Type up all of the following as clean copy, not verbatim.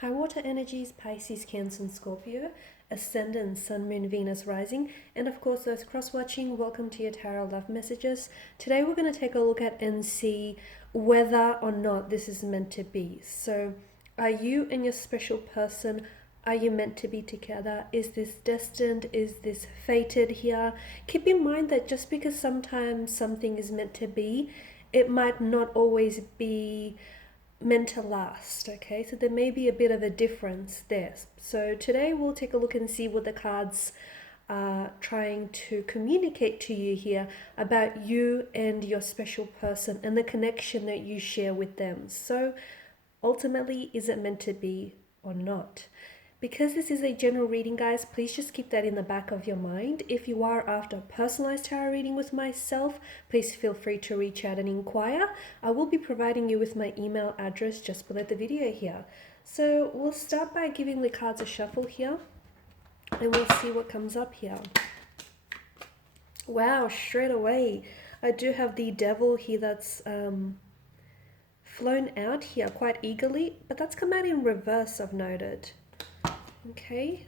High water energies, Pisces, Cancer, and Scorpio, Ascendant, Sun, Moon, Venus, Rising, and of course those cross-watching, welcome to your Tarot Love Messages. Today we're going to take a look at and see whether or not this is meant to be. So, are you and your special person, are you meant to be together? Is this destined? Is this fated here? Keep in mind that just because sometimes something is meant to be, it might not always be meant to last. Okay, so there may be a bit of a difference there. So today we'll take a look and see what the cards are trying to communicate to you here about you and your special person and the connection that you share with them. So ultimately, is it meant to be or not? Because this is a general reading, guys, please just keep that in the back of your mind. If you are after a personalized tarot reading with myself, please feel free to reach out and inquire. I will be providing you with my email address just below the video here. So we'll start by giving the cards a shuffle here, and we'll see what comes up here. Wow, straight away, I do have the Devil here that's flown out here quite eagerly, but that's come out in reverse, I've noted. Okay.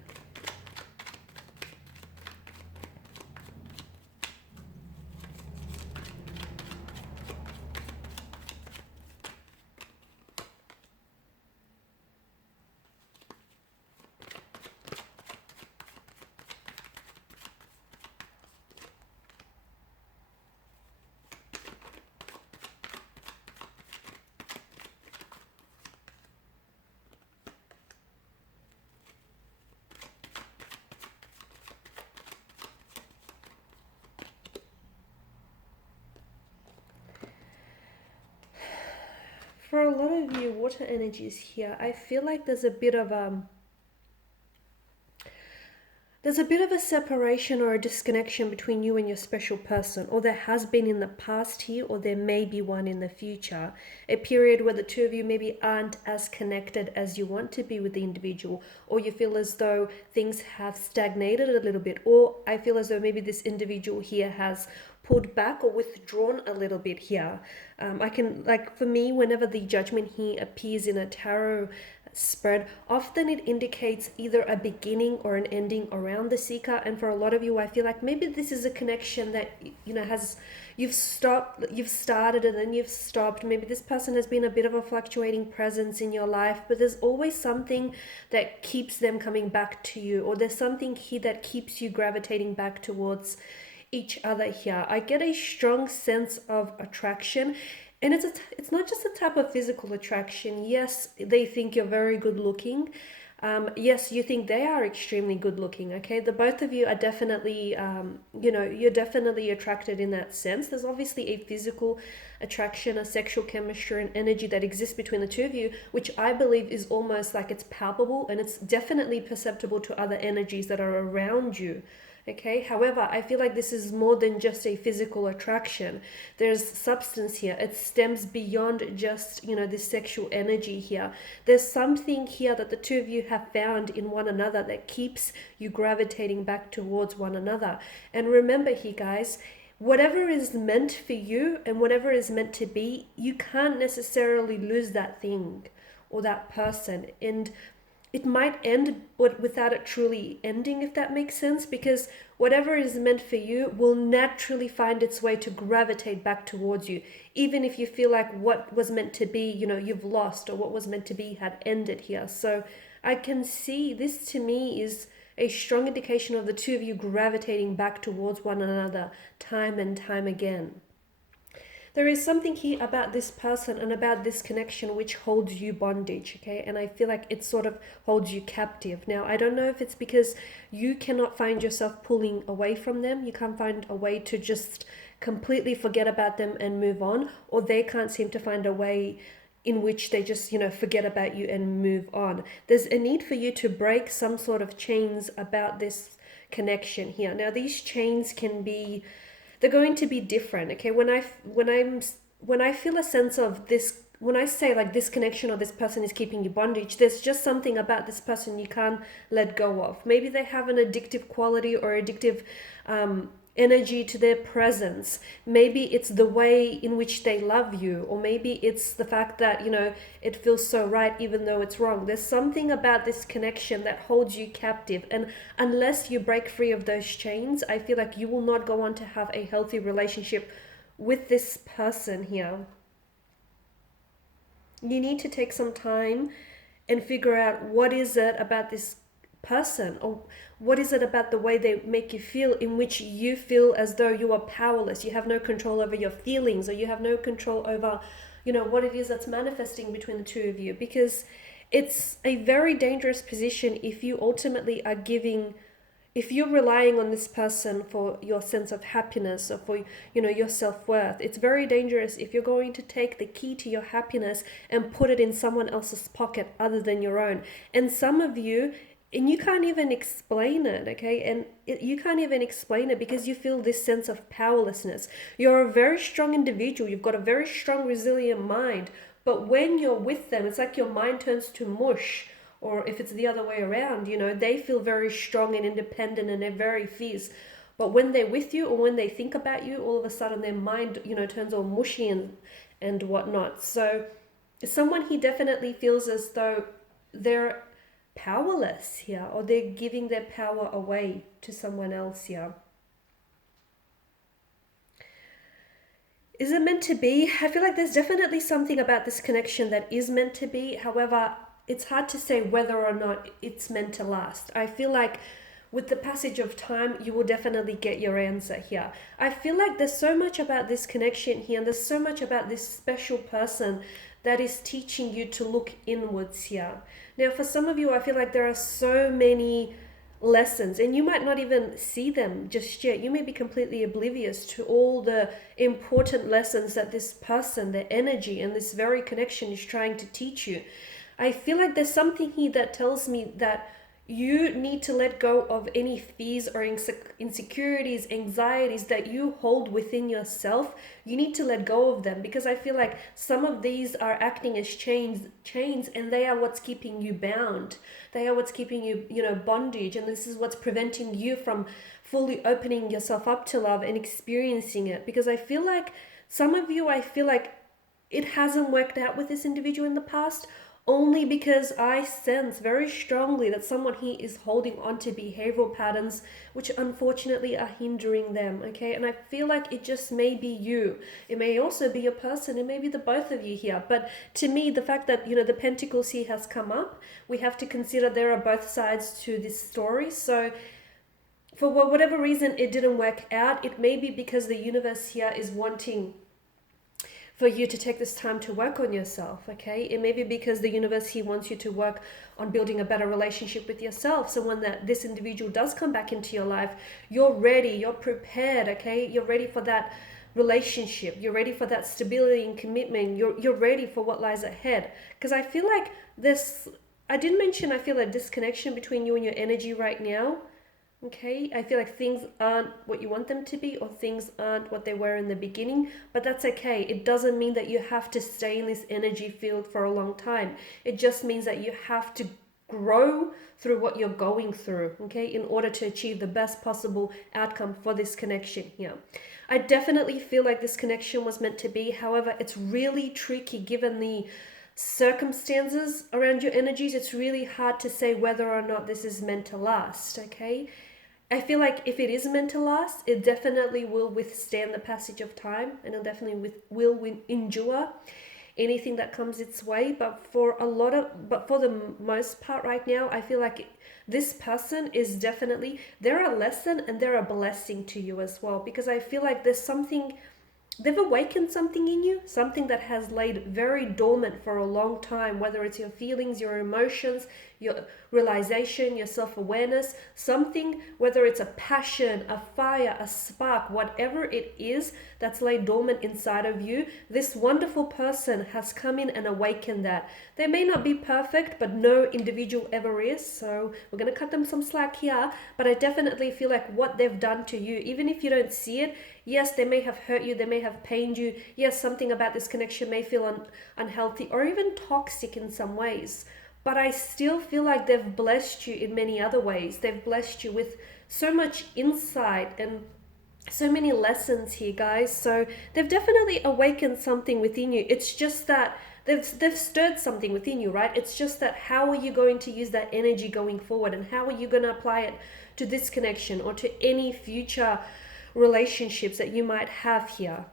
For a lot of you water energies here, I feel like there's a bit of a separation or a disconnection between you and your special person, or there has been in the past here, or there may be one in the future. A period where the two of you maybe aren't as connected as you want to be with the individual, or you feel as though things have stagnated a little bit, or I feel as though maybe this individual here has pulled back or withdrawn a little bit here. I can, like, for me, whenever the Judgment here appears in a tarot spread, often it indicates either a beginning or an ending around the seeker. And for a lot of you, I feel like maybe this is a connection that, you know, you've started and then you've stopped. Maybe this person has been a bit of a fluctuating presence in your life, but there's always something that keeps them coming back to you, or there's something here that keeps you gravitating back towards each other here. I get a strong sense of attraction, and it's not just a type of physical attraction. Yes, they think you're very good looking. Yes, you think they are extremely good looking. Okay, the both of you are definitely, you're definitely attracted in that sense. There's obviously a physical attraction, a sexual chemistry and energy that exists between the two of you, which I believe is almost like it's palpable, and it's definitely perceptible to other energies that are around you. Okay, however, I feel like this is more than just a physical attraction. There's substance here. It stems beyond just, this sexual energy here. There's something here that the two of you have found in one another that keeps you gravitating back towards one another. And remember here, guys, whatever is meant for you and whatever is meant to be, you can't necessarily lose that thing or that person. And it might end without it truly ending, if that makes sense, because whatever is meant for you will naturally find its way to gravitate back towards you, even if you feel like what was meant to be, you've lost, or what was meant to be had ended here. So I can see this, to me, is a strong indication of the two of you gravitating back towards one another time and time again. There is something here about this person and about this connection which holds you bondage, okay? And I feel like it sort of holds you captive. Now, I don't know if it's because you cannot find yourself pulling away from them. You can't find a way to just completely forget about them and move on, or they can't seem to find a way in which they just, forget about you and move on. There's a need for you to break some sort of chains about this connection here. Now, these chains can be, they're going to be different. Okay, when I feel a sense of this, when I say like this connection or this person is keeping you bondage, there's just something about this person you can't let go of. Maybe they have an addictive quality or addictive energy to their presence. Maybe it's the way in which they love you, or maybe it's the fact that, it feels so right even though it's wrong. There's something about this connection that holds you captive, and unless you break free of those chains, I feel like you will not go on to have a healthy relationship with this person here. You need to take some time and figure out what is it about this person, or what is it about the way they make you feel, in which you feel as though you are powerless, you have no control over your feelings, or you have no control over what it is that's manifesting between the two of you. Because it's a very dangerous position if you ultimately are giving, if you're relying on this person for your sense of happiness, or for your self-worth. It's very dangerous if you're going to take the key to your happiness and put it in someone else's pocket other than your own. And some of you, and you can't even explain it, okay? And you can't even explain it because you feel this sense of powerlessness. You're a very strong individual. You've got a very strong, resilient mind. But when you're with them, it's like your mind turns to mush. Or if it's the other way around, they feel very strong and independent and they're very fierce. But when they're with you, or when they think about you, all of a sudden their mind, turns all mushy and whatnot. So someone, he definitely feels as though they're powerless here, or they're giving their power away to someone else here. Is it meant to be? I feel like there's definitely something about this connection that is meant to be. However, it's hard to say whether or not it's meant to last. I feel like with the passage of time, you will definitely get your answer here. I feel like there's so much about this connection here, and there's so much about this special person that is teaching you to look inwards here. Now, for some of you, I feel like there are so many lessons, and you might not even see them just yet. You may be completely oblivious to all the important lessons that this person, their energy, and this very connection is trying to teach you. I feel like there's something here that tells me that you need to let go of any fears or insecurities, anxieties that you hold within yourself. You need to let go of them, because I feel like some of these are acting as chains, and they are what's keeping you bound. They are what's keeping you, bondage, and this is what's preventing you from fully opening yourself up to love and experiencing it. Because I feel like some of you, I feel like it hasn't worked out with this individual in the past, only because I sense very strongly that someone here is holding on to behavioral patterns which unfortunately are hindering them, okay? And I feel like it just may be you. It may also be a person. It may be the both of you here. But to me, the fact that, the Pentacles here has come up, we have to consider there are both sides to this story. So for whatever reason it didn't work out, it may be because the universe here is wanting for you to take this time to work on yourself, okay? It may be because the universe here wants you to work on building a better relationship with yourself. So when this individual does come back into your life, you're ready, you're prepared, okay? You're ready for that relationship. You're ready for that stability and commitment. You're ready for what lies ahead. Because I feel like I did mention, I feel a disconnection between you and your energy right now. Okay, I feel like things aren't what you want them to be, or things aren't what they were in the beginning, but that's okay. It doesn't mean that you have to stay in this energy field for a long time. It just means that you have to grow through what you're going through, okay, in order to achieve the best possible outcome for this connection here. I definitely feel like this connection was meant to be. However, it's really tricky given the circumstances around your energies. It's really hard to say whether or not this is meant to last, okay? I feel like if it is meant to last, it definitely will withstand the passage of time, and it definitely will endure anything that comes its way. But for the most part right now, I feel like this person is definitely, they're a lesson and they're a blessing to you as well, because I feel like there's something, they've awakened something in you, something that has laid very dormant for a long time, whether it's your feelings, your emotions, your realization, your self-awareness, something, whether it's a passion, a fire, a spark, whatever it is that's laid dormant inside of you, this wonderful person has come in and awakened that. They may not be perfect, but no individual ever is, so we're going to cut them some slack here, but I definitely feel like what they've done to you, even if you don't see it, yes, they may have hurt you, they may have pained you, yes, something about this connection may feel unhealthy or even toxic in some ways, but I still feel like they've blessed you in many other ways. They've blessed you with so much insight and So many lessons here, guys. So they've definitely awakened something within you. It's just that they've stirred something within you, right? It's just that how are you going to use that energy going forward, and how are you going to apply it to this connection or to any future relationships that you might have here?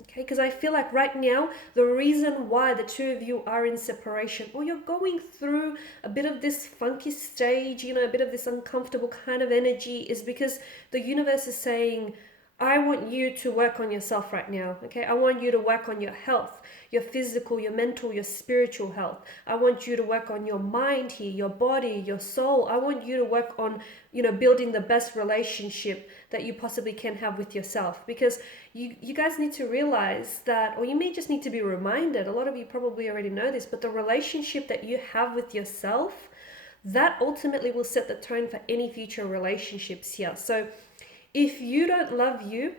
Okay, because I feel like right now, the reason why the two of you are in separation, or you're going through a bit of this funky stage, a bit of this uncomfortable kind of energy, is because the universe is saying, I want you to work on yourself right now, okay? I want you to work on your health, your physical, your mental, your spiritual health. I want you to work on your mind here, your body, your soul. I want you to work on, building the best relationship that you possibly can have with yourself, because you guys need to realize that, or you may just need to be reminded, a lot of you probably already know this, but the relationship that you have with yourself, that ultimately will set the tone for any future relationships here. So if you don't love you,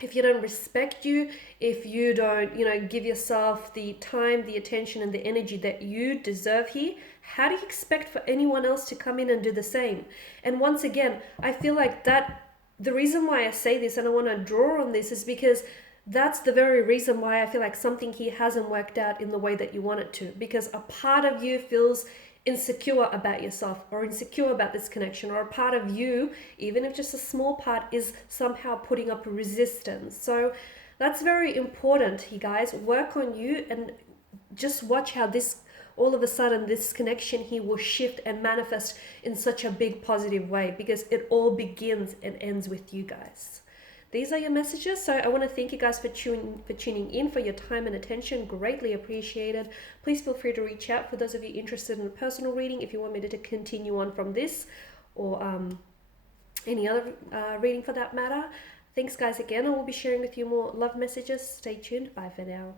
if you don't respect you, if you don't, give yourself the time, the attention, and the energy that you deserve here, how do you expect for anyone else to come in and do the same? And once again, I feel like that, the reason why I say this and I want to draw on this is because that's the very reason why I feel like something here hasn't worked out in the way that you want it to, because a part of you feels insecure about yourself, or insecure about this connection, or a part of you, even if just a small part, is somehow putting up resistance. So that's very important, you guys. Work on you and just watch how this, all of a sudden, this connection here will shift and manifest in such a big positive way, because it all begins and ends with you guys. These are your messages. So I want to thank you guys for tuning in, for your time and attention. Greatly appreciated. Please feel free to reach out for those of you interested in a personal reading, if you want me to continue on from this, or any other reading for that matter. Thanks guys again. I will be sharing with you more love messages. Stay tuned. Bye for now.